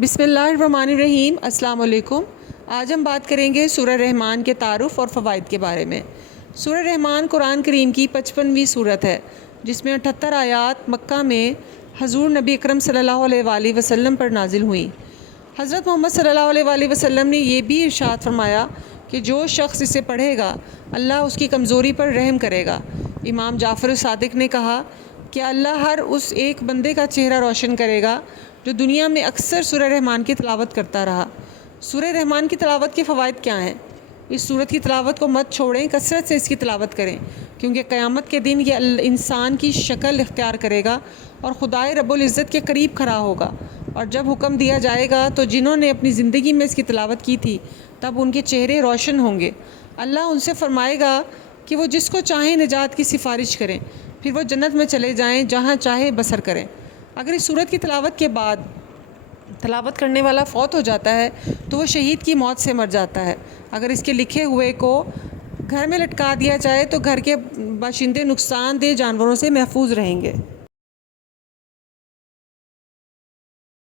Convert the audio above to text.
بسم اللہ الرحمن الرحیم۔ السلام علیکم۔ آج ہم بات کریں گے سورہ رحمان کے تعارف اور فوائد کے بارے میں۔ سورہ رحمان قرآن کریم کی 55ویں سورت ہے، جس میں 78 آیات مکہ میں حضور نبی اکرم صلی اللہ علیہ وآلہ وسلم پر نازل ہوئیں۔ حضرت محمد صلی اللہ علیہ وآلہ وسلم نے یہ بھی ارشاد فرمایا کہ جو شخص اسے پڑھے گا اللہ اس کی کمزوری پر رحم کرے گا۔ امام جعفر صادق نے کہا کہ اللہ ہر اس ایک بندے کا چہرہ روشن کرے گا جو دنیا میں اکثر سورہ رحمان کی تلاوت کرتا رہا۔ سورہ رحمان کی تلاوت کے فوائد کیا ہیں؟ اس سورت کی تلاوت کو مت چھوڑیں، کثرت سے اس کی تلاوت کریں، کیونکہ قیامت کے دن یہ انسان کی شکل اختیار کرے گا اور خدائے رب العزت کے قریب کھڑا ہوگا، اور جب حکم دیا جائے گا تو جنہوں نے اپنی زندگی میں اس کی تلاوت کی تھی تب ان کے چہرے روشن ہوں گے۔ اللہ ان سے فرمائے گا کہ وہ جس کو چاہیں نجات کی سفارش کریں، پھر وہ جنت میں چلے جائیں، جہاں چاہے بسر کریں۔ اگر اس سورت کی تلاوت کے بعد تلاوت کرنے والا فوت ہو جاتا ہے تو وہ شہید کی موت سے مر جاتا ہے۔ اگر اس کے لکھے ہوئے کو گھر میں لٹکا دیا جائے تو گھر کے باشندے نقصان دہ جانوروں سے محفوظ رہیں گے۔